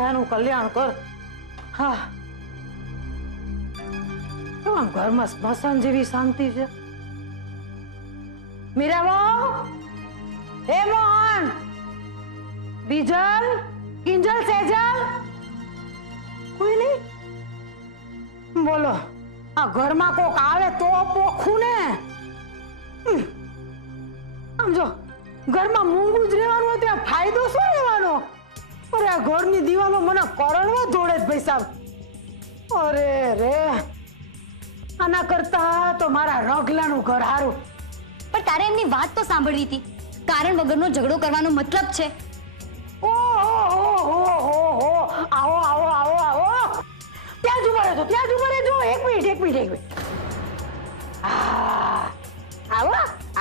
બધાનું કલ્યાણ કર. હા, આમ ઘરમાં સ્મશાન જેવી શાંતિ છે. મીરાબા, હે મોહન, બીજલ, કિંજલ, સેજલ, કોઈ નહીં. બોલો, આ ઘરમાં કોક આવે તો પોખું ને. આમ જો ઘરમાં મૂંગું જ રહેવાનું હોય ત્યાં ફાયદો શું લેવાનો? અરે આ ઘરની દિવાલો મને કરડવા દોડે જ ભાઈ સાહેબ. અરે રે, આના કરતા તો મારા રગલાનું ઘર હારું. પણ તારે એમની વાત તો સાંભળવી હતી. કારણ વગરનો ઝઘડો કરવાનો મતલબ છે. ઓહો, આવો આવો આવો આવો. ત્યાં જ ઉભા રહેજો, ત્યાં જ ઉભા રહેજો. એક મિનિટ. આવો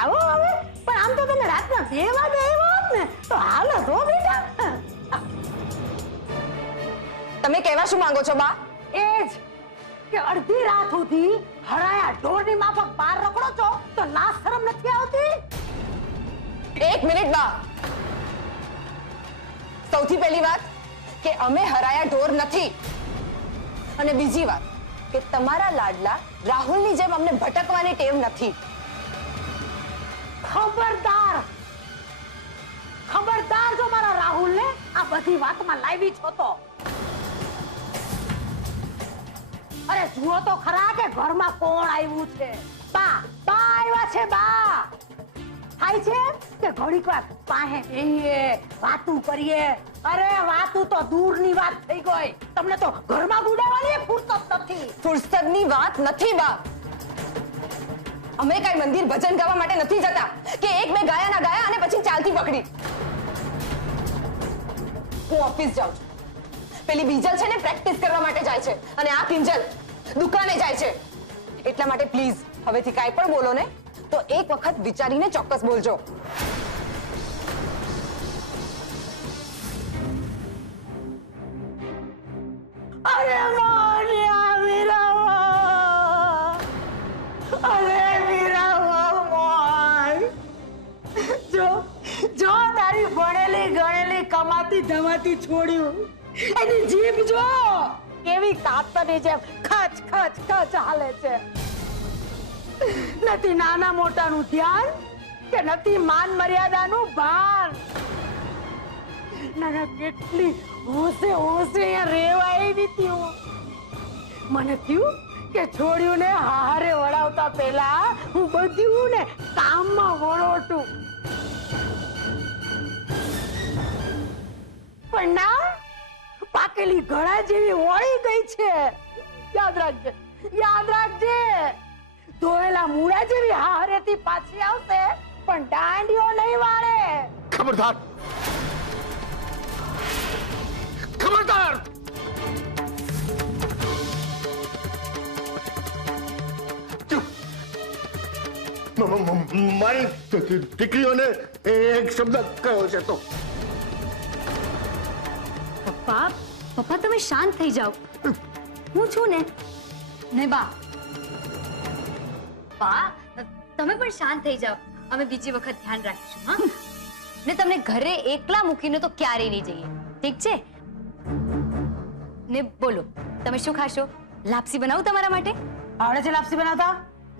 આવો આવો. પણ આમ તો તમે રાતના 2 વાગે આવ્યા હોત ને તો હાલ હતો બેટા. તમે કહેવા શું માંગો છો બા? એ જ કે અડધી રાત સુધી હરાયા ઢોરની માફક બહાર રખડો છો તો લાજ શરમ નથી આવતી? 1 મિનિટ બા. સૌથી પહેલી વાત કે અમે હરાયા ઢોર નથી, અને બીજી વાત કે તમારા લાડલા રાહુલની જેમ અમને ભટકવાની ટેવ નથી. ખબરદાર જો મારા રાહુલને આ બધી વાતમાં લાવી છો તો. અરે જુઓ તો ખરા કે ઘરમાં કોણ આવ્યું છે. બા આવ્યા છે. બા થાય છે કે ઘડીક વાર પાસે બેહીએ, વાતું કરીએ. અરે વાતું તો દૂરની વાત થઈ ગઈ. તમને તો ઘરમાં ગુડાવવાની ફુરસત નથી. ફુરસદની વાત નથી બા. અમે કઈ મંદિર ભજન ગાવા માટે નથી જતા કે 1-2 ગાયા અને પછી ચાલતી પકડી. હું ઓફિસ જાઉં છું. પેલી બીજલ છે ને પ્રેક્ટિસ કરવા માટે જાય છે, અને આ કિંજલ દુકાને જાય છે. એટલા માટે પ્લીઝ હવેથી કાંઈ પણ બોલો ને તો એક વખત વિચારીને ચોક્કસ બોલજો. અરે મોનિયા મીરાવા, અરે મીરાવા મોન. જો તારી ભણેલી ગણેલી કમાતી ધમાતી છોડ્યું એની જીભ જો કેવી કાતરની જેમ ખચ ખચ ખચ હાલે છે. નથી નાના મોટાનું ધ્યાન કે નથી માન મર્યાદાનું ભાન. ના કેટલી હોશે અહીંયા રેવા આવી હતી હું. મને થયું કે છોડ્યું ને હારે વળાવતા પહેલા હું બધું ને કામમાં વળોટું. પણ ના, પાકેલી ઘડા જેવી વળી ગઈ છે. યાદ રાખજે. ધોયેલા મૂળા જેવી હારેથી પાછી આવશે પણ દાંડીઓ નહીં વાળે. ખબરદાર. મારી દીકરીઓને એક શબ્દ કયો છે તો? પપ્પા તમે શાંત થઈ જાઓ. હું છું ને બા તમે પણ શાંત થઈ જાઓ. અમે બીજી વખત ધ્યાન રાખીશું. હા ને તમને ઘરે એકલા મૂકીને તો ક્યારેય નહીં જઈએ. ઠીક છે ને? બોલો તમે શું ખાશો? લાપસી બનાવું તમારા માટે? આવડે છે લાપસી બનાવતા?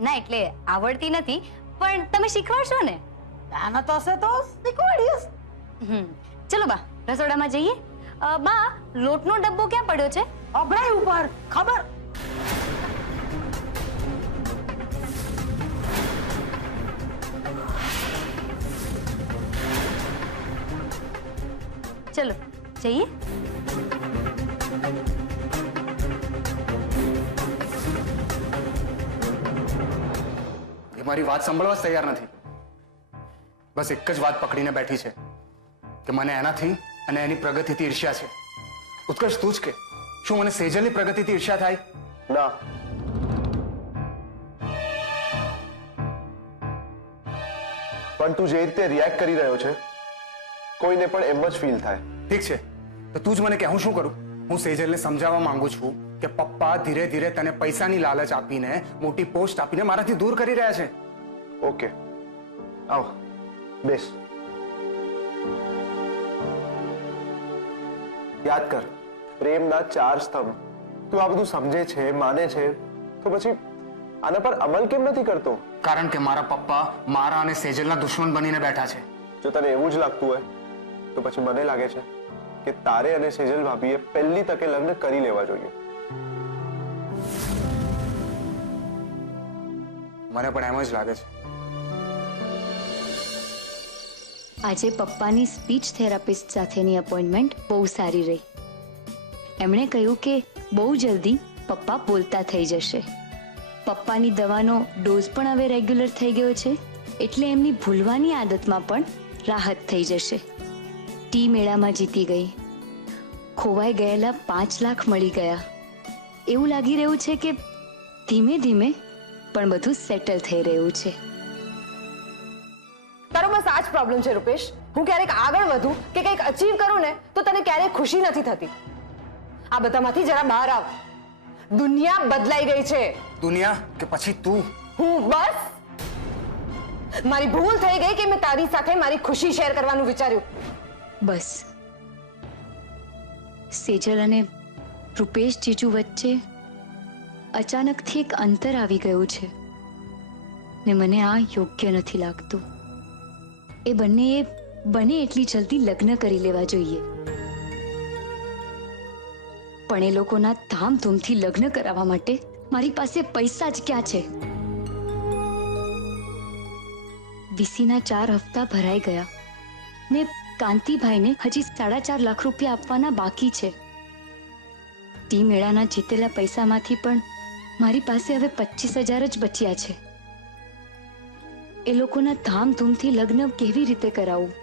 ના એટલે આવડતી નથી, પણ તમે શીખવાડશો ને? આના તો હશે તો શીખવાડીશ. ચલો બા રસોડામાં જઈએ. બા લોટનો ડબ્બો ક્યાં પડ્યો છે? અભડાઈ ઉપર. ખબર ચલો જઈએ. એ મારી વાત સાંભળવા જ તૈયાર નથી. બસ એક જ વાત પકડીને બેઠી છે કે મને એનાથી અને એની પ્રગતિથી ઈર્ષ્યા છે. ઉત્કર્ષ તું જ કે શું મને સેજલની પ્રગતિથી ઈર્ષ્યા થાય? ના, પણ તું જે રીતે રિએક્ટ કરી રહ્યો છે કોઈને પણ એમ જ ફીલ થાય. ઠીક છે તો તું જ મને કે હું શું કરું? હું સેજલને સમજાવવા માંગુ છું કે પપ્પા ધીરે ધીરે તને પૈસાની લાલચ આપીને મોટી પોસ્ટ આપીને મારાથી દૂર કરી રહ્યા છે. ઓકે, આવ બેસ. યાદ કર પ્રેમના 4 સ્તંભ. તું આ બધું સમજે છે, માને છે, તો પછી આના પર અમલ કેમ નથી કરતો? કારણ કે મારા પપ્પા મારા અને સેજલના દુશ્મન બનીને બેઠા છે. જો તને એવું જ લાગતું હોય તો પછી મને લાગે છે કે તારે અને સેજલ ભાભીએ પહેલી તકે લગ્ન કરી લેવા જોઈએ. મને પણ એમ જ લાગે છે. આજે પપ્પાની સ્પીચ થેરાપિસ્ટ સાથેની અપોઇન્ટમેન્ટ બહુ સારી રહી. એમણે કહ્યું કે બહુ જલ્દી પપ્પા બોલતા થઈ જશે. પપ્પાની દવાનો ડોઝ પણ હવે રેગ્યુલર થઈ ગયો છે, એટલે એમની ભૂલવાની આદતમાં પણ રાહત થઈ જશે. ટી મેળામાં જીતી ગઈ. ખોવાઈ ગયેલા 5 લાખ મળી ગયા. એવું લાગી રહ્યું છે કે ધીમે ધીમે પણ બધું સેટલ થઈ રહ્યું છે. તારો બસ આ જ પ્રોબ્લેમ છે રૂપેશ. હું ક્યારેક આગળ વધું કે કંઈક અચીવ કરું ને તો તને ક્યારેય ખુશી નથી થતી. આ બધામાંથી જરા બહાર આવ. દુનિયા બદલાઈ ગઈ છે. દુનિયા કે પછી તું? હું બસ મારી ભૂલ થઈ ગઈ કે મેં તારી સાથે મારી ખુશી શેર કરવાનું વિચાર્યું. બસ સેજલ અને રૂપેશ જીજુ વચ્ચે અચાનકથી એક અંતર આવી ગયું છે ને મને આ યોગ્ય નથી લાગતું. એ બંનેએ બને એટલી જલ્દી લગ્ન કરી લેવા જોઈએ. પણ એ લોકોના ધામધૂમથી લગ્ન કરાવવા માટે મારી પાસે પૈસા જ ક્યાં છે? વીસીના 4 હપ્તા ભરાઈ ગયા ને કાંતિભાઈને હજી 4.5 લાખ રૂપિયા આપવાના બાકી છે. ટી મેળાના જીતેલા પૈસામાંથી પણ મારી પાસે હવે 25,000 જ બચ્યા છે. એ લોકોના ધામધૂમથી લગ્ન કેવી રીતે કરાવું?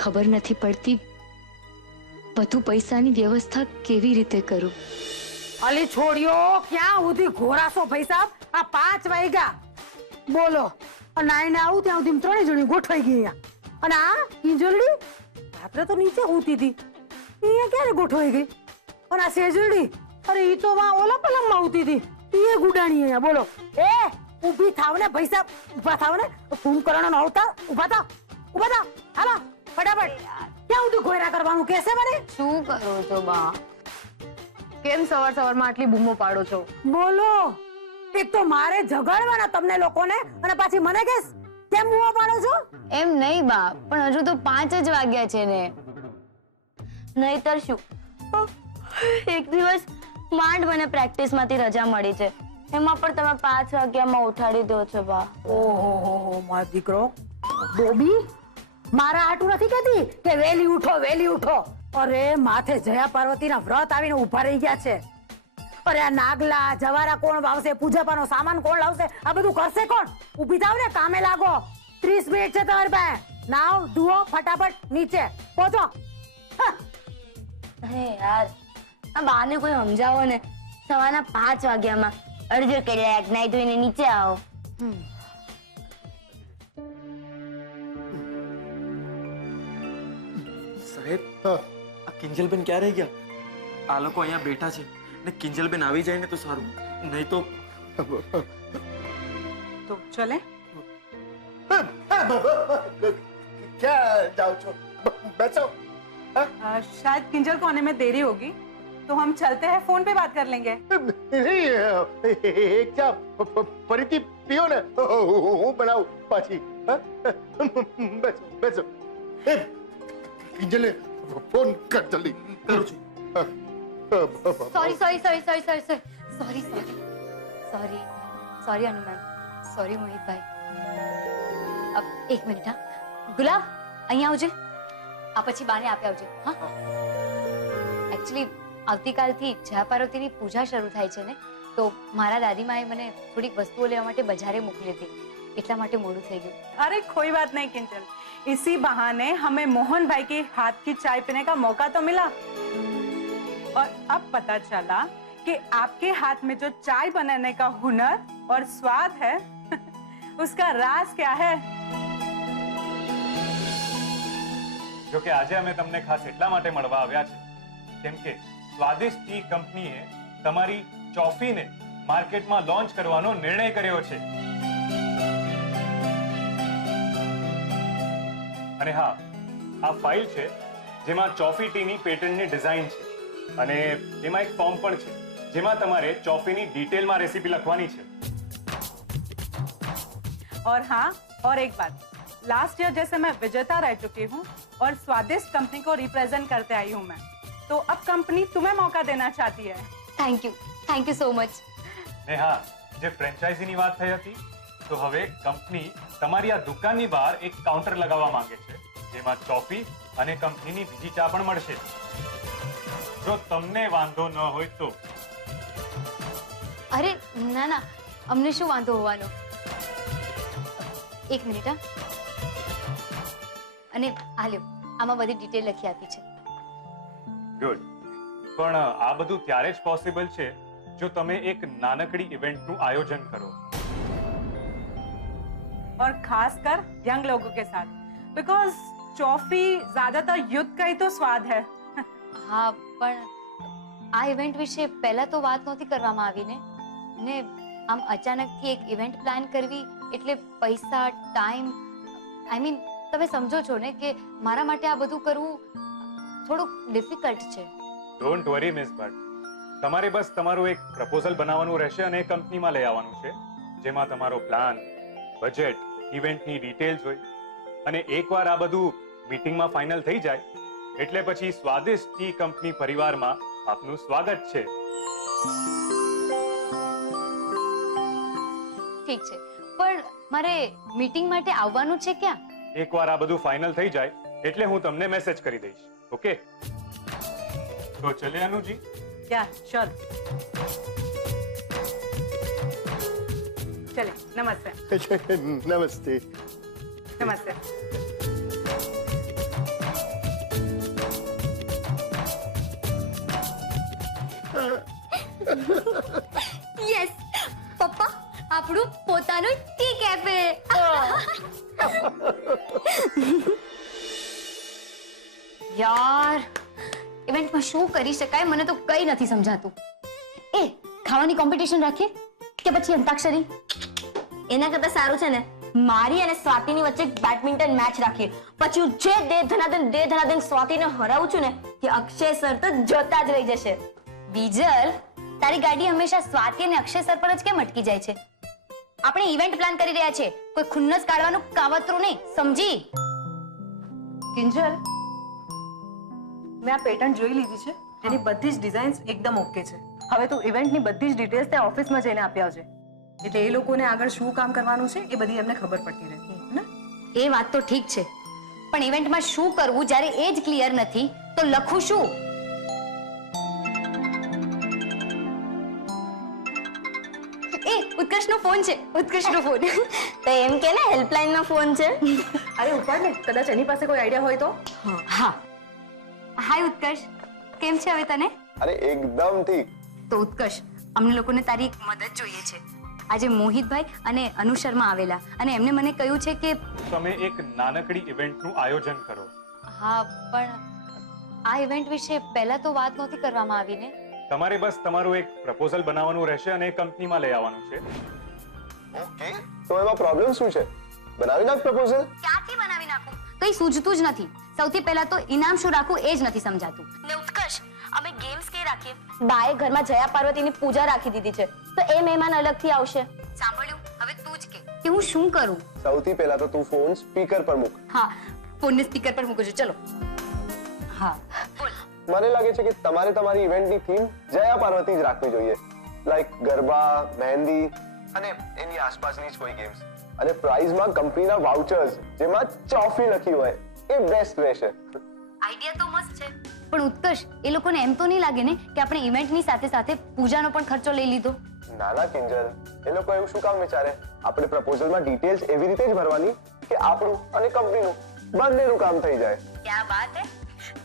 ખબર નથી પડતી બધું પૈસાની વ્યવસ્થા કેવી રીતે કરું. અલી છોડ્યો, ક્યાં સુધી ઘોરાશો પૈસા? આ 5 વાગ્યા બોલો. નાઈને આવું ત્યાં સુધી 3 જણી ગોઠવાઈ ગઈ અહીંયા. અને આ કિંજલડી રાત્રે તો નીચે ઊતી હતી, અહીંયા ક્યારે ગોઠવાઈ ગઈ? અને આ સેજલડી, અરે ઈ તો વા ઓલા પલંગમાં ઊતી હતી, ઈ ગુડાણી અહીંયા. બોલો એ ઊભી થાવ ને પૈસા, ઊભા થાવ ને. કુંભકર્ણનો અવતાર, ઊભા થાવ, ઊભા થાવ. હાલો ફટાફટ. ક્યાં સુધી ઘોયરા કરવાનું કહેશે મને? શું કરો છો બા? કેમ સવાર સવારમાં આટલી બૂમો પાડો છો? બોલો, એક તો મારે જગાડવાના તમને લોકોને અને પાછી મને કેમ બૂમો પાડો છો? એમ નહીં બા, પણ હજુ તો 5 જ વાગ્યા છે ને. નહીતર શું, એક દિવસ માંડ મને પ્રેક્ટિસમાંથી રજા મળી છે, એમાં પણ તમે 5 વાગ્યામાં ઉઠાડી દો છો બા. ઓહો મારો દીકરો ડોબી, મારા હાટું નથી કહેતી કે વેલી ઉઠો વેલી ઉઠો. અરે માથે જયા પાર્વતીના વ્રત આવીને ઊભા રહી ગયા છે. અરે આ નાગલા જવારા કોણ વાવશે, પૂજાપાનો સામાન કોણ લાવશે, આ બધું કરશે કોણ? ઊભી થાવ ને, કામે લાગો. 30 મિનિટ છે તમારી પાસે. નાવ ધુઓ ફટાફટ નીચે પહોંચો. અરે યાર, આ બાને કોઈ સમજાવો ને. સવારના 5 વાગ્યામાં અડધો કલાક નાઈ ધોઈને નીચે આવો. સાહેબ, આ કિંજલબેન ક્યાં રહી ગયા? આ લોકો અહીંયા બેઠા છે ને કિંજલબેન આવી જાય ને તો સારું, નહીં તો चले क्या जाओ छो बैठो। शायद किंजल को आने में देरी होगी तो हम चलते हैं, फोन पे बात कर लेंगे। नहीं एक क्या परिति पियो ने હું બનાવું પાછી। બેસો બેસો। કિંજલે ફોન કર જલ્દી। કરું છું। सॉरी अनुमान, सॉरी मोहित भाई। अब एक मिनिट हाँ, गुलाब અહીંયા આવજે, આ પછી બાને આપી આવજે હા। એકચ્યુઅલી આવતીકાલથી જયા પાર્વતીની પૂજા શરૂ થાય છે ને, તો મારા દાદીમાએ મને થોડીક વસ્તુઓ લેવા માટે બજારે મોકલી હતી, એટલા માટે મોડું થઈ ગયું। अरे कोई बात नहीं किंजल, इसी बहाने हमें मोहन भाई के हाथ की चाय पीने का मौका तो मिला, और अब पता चला कि आपके हाथ में जो चाय बनाने का हुनर और स्वाद है उसका राज क्या है। જો કે આજે અમે તમને ખાસ એટલા માટે મળવા આવ્યા છે કેમ કે સ્વાદિષ્ટ ટી કંપનીએ તમારી ચોફીને માર્કેટમાં લોન્ચ કરવાનો નિર્ણય કર્યો છે। અને હા, આ ફાઇલ છે જેમાં ચોફી ટીની પેટર્નની ડિઝાઇન છે અને એમાં એક ફોર્મ પણ છે જેમાં તમારે ચોફીની ડિટેલમાં રેસીપી લખવાની છે. और हाँ, और एक बात, लास्ट ईयर जैसे मैं विजेता रह चुकी हूँ और स्वादिष्ट कंपनी को रिप्रेजेंट करते आई हूँ मैं, तो अब कंपनी तुम्हें मौका देना चाहती है. Thank you so much. ને હા, જે ફ્રેન્ચાઇઝીની વાત થઈ હતી, તો હવે કંપની તમારી આ દુકાનની બહાર એક કાઉન્ટર લગાવવા માંગે છે જેમાં ચોફી અને કંપનીની બીજી ચા પણ મળશે. જો તમને વાંધો ન હોય તો. અરે ના ના, અમને શું વાંધો હોવાનો. એક મિનિટ હા. અને આ લ્યો, આમાં બધી ડિટેલ લખી આપી છે. ગુડ. પણ આ બધું ત્યારે જ પોસિબલ છે જો તમે એક નાનકડી ઇવેન્ટનું આયોજન કરો. और खासकर यंग लोगों के साथ, बिकॉज चॉफी ज्यादातर युद्ध का ही तो स्वाद है. હા, પણ આ ઇવેન્ટ વિશે પહેલા તો વાત નહોતી કરવામાં આવી ને આમ અચાનકથી એક ઇવેન્ટ પ્લાન કરવી એટલે પૈસા, ટાઈમ, આઈ મીન તમે સમજો છો ને કે મારા માટે આ બધું કરવું થોડુંક ડિફિકલ્ટ છે. ડોન્ટ વરી મિસ ભટ્ટ, તમારે બસ તમારું એક પ્રપોઝલ બનાવવાનું રહેશે અને કંપનીમાં લઈ આવવાનું છે જેમાં તમારો પ્લાન, બજેટ, ઇવેન્ટની ડિટેલ્સ હોય અને એકવાર આ બધું મીટિંગમાં ફાઇનલ થઈ જાય એટલે પછી સ્વાદિષ્ટ ટી કંપની પરિવારમાં આપનું સ્વાગત છે. ઠીક છે, પણ મારે મીટિંગ માટે આવવાનું છે ક્યાં? એકવાર આ બધું ફાઇનલ થઈ જાય એટલે હું તમને મેસેજ કરી દઈશ. ઓકે, તો ચલે અનુજી. या श्योर. चले, नमस्ते. नमस्ते. नमस्ते. યસ, પપ્પા આપણું પોતાનું ટી કેફે. યાર, ઇવેન્ટમાં શું કરી શકાય મને તો કઈ નથી સમજાતું. એ ખાવાની કોમ્પિટિશન રાખીએ કે પછી અંતાક્ષરી? એના કરતા સારું છે ને મારી અને સ્વાતિની વચ્ચે બેડમિન્ટન મેચ રાખીએ. પછી હું જે દે ધનાધન સ્વાતિને હરાવું છું ને કે અક્ષય સર તો જોતા જ રહી જશે. બીજલ, તારી ગાડી હંમેશા સ્વાતિ અને અક્ષય સર પર જ કેમ અટકી જાય છે? આપણે ઇવેન્ટ પ્લાન કરી રહ્યા છે, કોઈ ખુન્નસ કાઢવાનું કાવતરું નહીં, સમજી? કિંજલ, મેં આ પેટર્ન જોઈ લીધી છે. એની બધી જ ડિઝાઇન્સ એકદમ ઓકે છે. હવે તું ઇવેન્ટની બધી જ ડિટેલ્સ ત્યાં ઓફિસમાં જઈને આપી આવજે. એટલે એ લોકોને આગળ શું કામ કરવાનું છે એ બધી એમને ખબર પડતી રહે ને. એ વાત તો ઠીક છે, પણ ઇવેન્ટમાં શું કરવું જ્યારે એ જ ક્લિયર નથી તો લખું શું? એ ઉત્કર્ષનો ફોન છે, ઉત્કર્ષનો ફોન. તો એમ કે ને હેલ્પલાઇનનો ફોન છે. અરે ઉપાડ ને, કદાચ એની પાસે કોઈ આઈડિયા હોય તો. હા. હાય ઉત્કર્ષ, કેમ છે હવે તને? અરે એકદમ ઠીક. તો ઉત્કર્ષ, અમને લોકોને તારી એક મદદ જોઈએ છે. આજે મોહિતભાઈ અને અનુ શર્મા આવેલા અને એમને મને કહ્યું છે કે તમે એક નાનકડી ઇવેન્ટનું આયોજન કરો. હા, પણ આ ઇવેન્ટ વિશે પહેલા તો વાત નહોતી કરવામાં આવી ને. તમારે બસ તમારું એક પ્રપોઝલ બનાવવાનું રહેશે અને કંપનીમાં લઈ આવવાનું છે. ઓકે, તો એમાં પ્રોબ્લેમ શું છે? બનાવી નાખ પ્રપોઝલ. ક્યાંથી બનાવી નાખું? કઈ સૂઝતું જ નથી. સૌથી પહેલા તો ઇનામ શું રાખું એ જ નથી સમજાતું. ને ઉત્કર્ષ, અમે ગેમ્સ કે રાખીએ? બાએ ઘરમાં જયા પાર્વતીની પૂજા રાખી દીધી છે, તો એ મહેમાન અલગથી આવશે. સાંભળ્યું? હવે તું જ કે હું શું કરું? સૌથી પહેલા તો તું ફોન સ્પીકર પર મૂક. હા, ફોનને સ્પીકર પર મૂકું છું. ચલો. હા, બોલ. મને લાગે છે કે તમારે તમારી ઇવેન્ટની થીમ જયા પાર્વતી જ રાખવી જોઈએ. લાઈક ગરબા, મહેંદી અને એની આસપાસની જ કોઈ ગેમ્સ. અને પ્રાઇઝમાં કંપનીના વાઉચર્સ જેમાં ચોફી લખી હોય એ બેસ્ટ રહેશે. આઈડિયા તો મસ્ત છે, પણ ઉત્કર્ષ, એ લોકોને એમ તો નહીં લાગે ને કે આપણે ઇવેન્ટની સાથે સાથે પૂજાનો પણ ખર્ચો લઈ લીધો? નાના કિંજલ, એ લોકો એવું શું કામ વિચારે? આપણે પ્રપોઝલમાં ડિટેલ્સ એવી રીતે જ ભરવાની કે આપણું અને કંપનીનું બંનેનું કામ થઈ જાય. ક્યા વાત હે?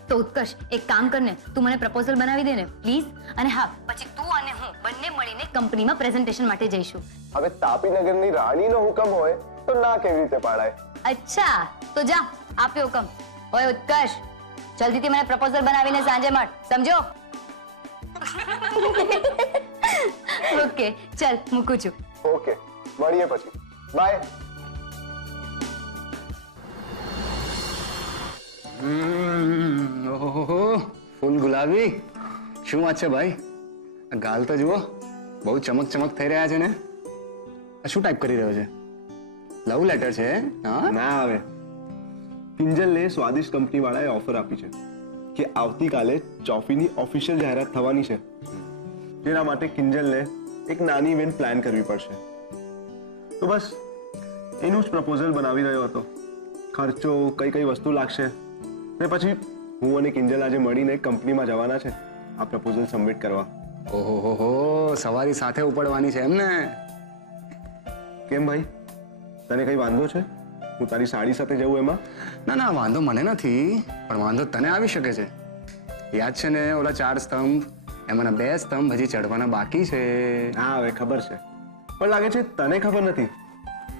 તો ઉત્કર્ષ, એક કામ કર ને, તું મને પ્રપોઝલ બનાવી દે ને પ્લીઝ. અને હા, પછી તું અને હું બંને મળીને કંપનીમાં પ્રેઝન્ટેશન માટે જઈશું. હવે તાપીનગરની રાણીનો હુકમ હોય તો ના કેવી રીતે પાડાય? અચ્છા, તો જા, આપ્યો હુકમ. ઓય ઉત્કર્ષ, જલ્દીથી મને પ્રપોઝલ બનાવીને સાંજે મળ, સમજો? ઓકે, ચલ મૂકું છું. ઓકે, મળીએ પછી. બાય. ઓહો ફૂલ ગુલાબી શું વાત છે ભાઈ આ ગાલ તો જુઓ બહુ ચમક ચમક થઈ રહ્યા છે ને આ શું ટાઈપ કરી રહ્યો છે લવ લેટર છે હા ના આવે કિંજલને સ્વાદિષ્ટ કંપની વાળાએ ઓફર આપી છે કે આવતીકાલે ચોફીની ઓફિશિયલ જાહેરાત થવાની છે જેના માટે કિંજલને એક નાની ઇવેન્ટ પ્લાન કરવી પડશે તો બસ એનું જ પ્રપોઝલ બનાવી રહ્યો હતો ખર્ચો કઈ કઈ વસ્તુ લાગશે ને પછી હું અને કિંજલ આજે મળીને કંપનીમાં જવાના છે આ પ્રપોઝલ સબમિટ કરવા ઓહો સવારી સાથે ઉપડવાની છે એમ ને કેમ ભાઈ તને કઈ વાંધો છે હું તારી સાડી સાથે જવું એમાં ના ના વાંધો મને નથી પણ વાંધો તને આવી શકે છે યાદ છે ને ઓલા 4 સ્તંભ એમાંના 2 સ્તંભ હજી ચડવાના બાકી છે હા હવે ખબર છે પણ લાગે છે તને ખબર નથી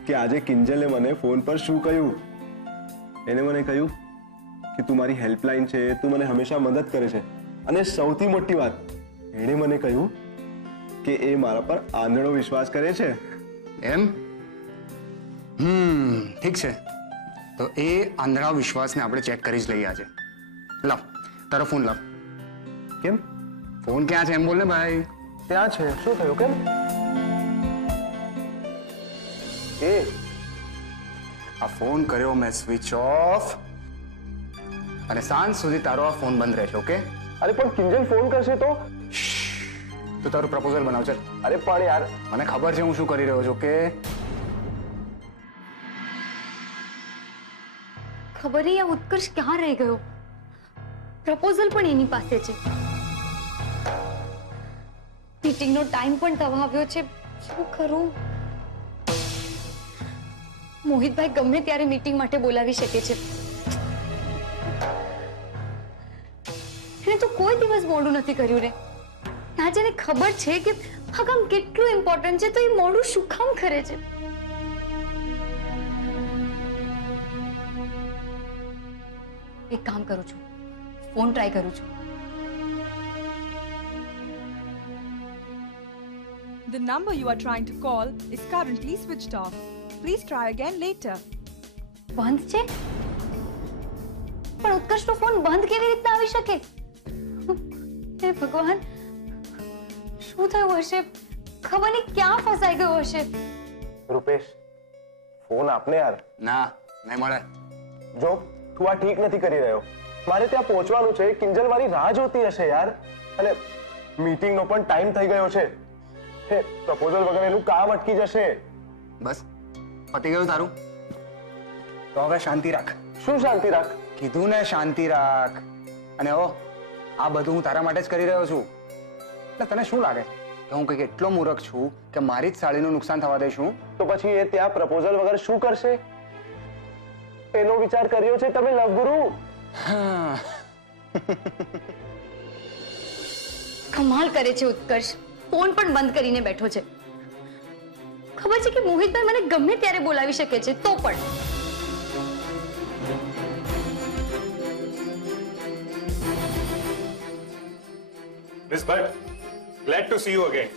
કે આજે કિંજલે મને ફોન પર શું કહ્યું એને મને કહ્યું કે તું મારી હેલ્પલાઇન છે તું મને હંમેશા મદદ કરે છે અને સૌથી મોટી વાત એણે મને કહ્યું કે એ મારા પર આંધળો વિશ્વાસ કરે છે એમ ઠીક છે તો એ આંધળા વિશ્વાસને આપણે ચેક કરી જ લઈએ આજે લાવ તારો ફોન લાવ કેમ ફોન ક્યાં છે એમ બોલ ને ભાઈ ત્યાં છે શું થયું કેમ એ આ ફોન કર્યો મેં સ્વિચ ઓફ અને સાંજ સુધી તારો આ ફોન બંધ રહેશે ઓકે અરે પણ કિંજલ ફોન કરશે તો તું તારું પ્રપોઝલ બનાવ છે અરે પણ યાર મને ખબર છે હું શું કરી રહ્યો છું કે ખબર નહીં આ ઉત્કર્ષ ક્યાં રહી ગયો પ્રપોઝલ પણ એની પાસે છે મીટિંગનો ટાઈમ પણ થવા આવ્યો છે શું કરું મોહિતભાઈ ગમે ત્યારે મીટિંગ માટે બોલાવી શકે છે એને તો કોઈ દિવસ મોડું નથી કર્યું રે આજે એને ખબર છે કે આ કામ કેટલું ઇમ્પોર્ટન્ટ છે તો એ મોડું શું કામ કરે છે એક કામ કરું છું ફોન ટ્રાય કરું છું The number you are trying to call is currently switched off. Please try again later. બંધ છે પણ ઉત્કર્ષનો ફોન બંધ કેવી રીતના આવી શકે હે ભગવાન શું થયું હશે ખબર નહીં ક્યાં ફસાઈ ગયો હશે રૂપેશ ફોન આપને યાર ના નહીં મળે જો તું આ ઠીક નથી કરી રહ્યો મારે ત્યાં પહોંચવાનું છે કિંજલ મારી રાહ જોતી હશે યાર અને મીટિંગનો પણ ટાઈમ થઈ ગયો છે હે પ્રપોઝલ વગર એનું કામ અટકી જશે બસ પતી ગયું તારું તો હવે શાંતિ રાખ શું શાંતિ રાખ કીધું ને શાંતિ રાખ અને ઓ આ બધું હું તારા માટે જ કરી રહ્યો છું એટલે તને શું લાગે કે હું કંઈક એટલો મૂર્ખ છું કે મારી જ સાડીનું નુકસાન થવા દઈશું તો પછી એ ત્યાં પ્રપોઝલ વગર શું કરશે એનો વિચાર કર્યો છે તમે લવગુરુ કમાલ કરે છે ઉત્કર્ષ ફોન પણ બંધ કરીને બેઠો છે ખબર છે કે મોહિતભાઈ મને ગમે ત્યારે બોલાવી શકે છે તો પણ miss Bhatt glad to see you again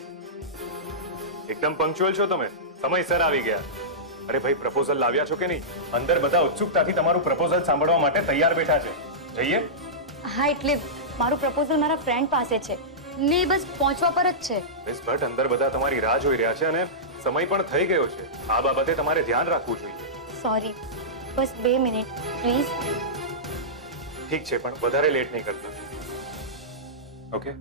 એકદમ પંક્ચ્યુઅલ છો તમે સમયસર આવી ગયા અરે ભાઈ પ્રપોઝલ લાવ્યા છો કે નહીં અંદર બધા ઉત્સુકતાથી તમારું પ્રપોઝલ સાંભળવા માટે તૈયાર બેઠા છે જઈએ હા એટલે મારું પ્રપોઝલ મારા ફ્રેન્ડ પાસે છે ને બસ પહોંચવા પર જ છે મિસ ભટ્ટ અંદર બધા તમારી રાહ જોઈ રહ્યા છે અને સમય પણ થઈ ગયો છે આ બાબતે તમારે ધ્યાન રાખવું જોઈએ સોરી બસ 2 મિનિટ પ્લીઝ ઠીક છે પણ વધારે લેટ નહીં કરતા ઓકે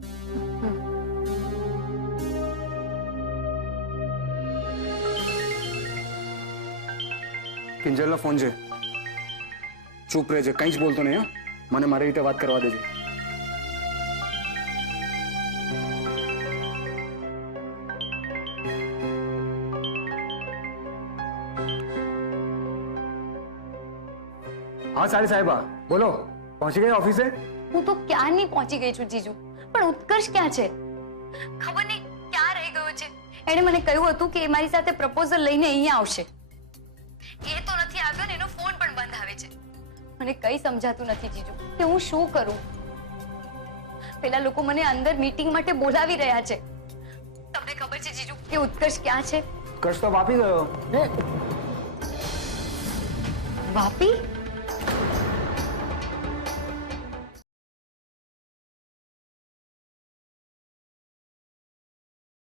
કિંજલનો ફોન છે ચૂપ રહેજે કંઈ જ બોલતો નહીં મને મારી રીતે વાત કરવા દેજે હા સાડી સાહેબા બોલો પહોંચી ગઈ ઓફિસે હું તો ક્યારની પહોંચી ગઈ છું જીજુ પણ ઉત્કર્ષ ક્યાં છે ખબર નહીં ક્યાં રહી ગયો છે એણે મને કહ્યું હતું કે એ મારી સાથે પ્રપોઝલ લઈને અહીંયા આવશે એ તો નથી આવ્યો ને એનો ફોન પણ બંધ આવે છે મને કંઈ સમજાતું નથી જીજુ કે હું શું કરું પેલા લોકો મને અંદર મીટિંગ માટે બોલાવી રહ્યા છે તમને ખબર છે જીજુ કે ઉત્કર્ષ ક્યાં છે ઉત્કર્ષ તો વાપી ગયો વાપી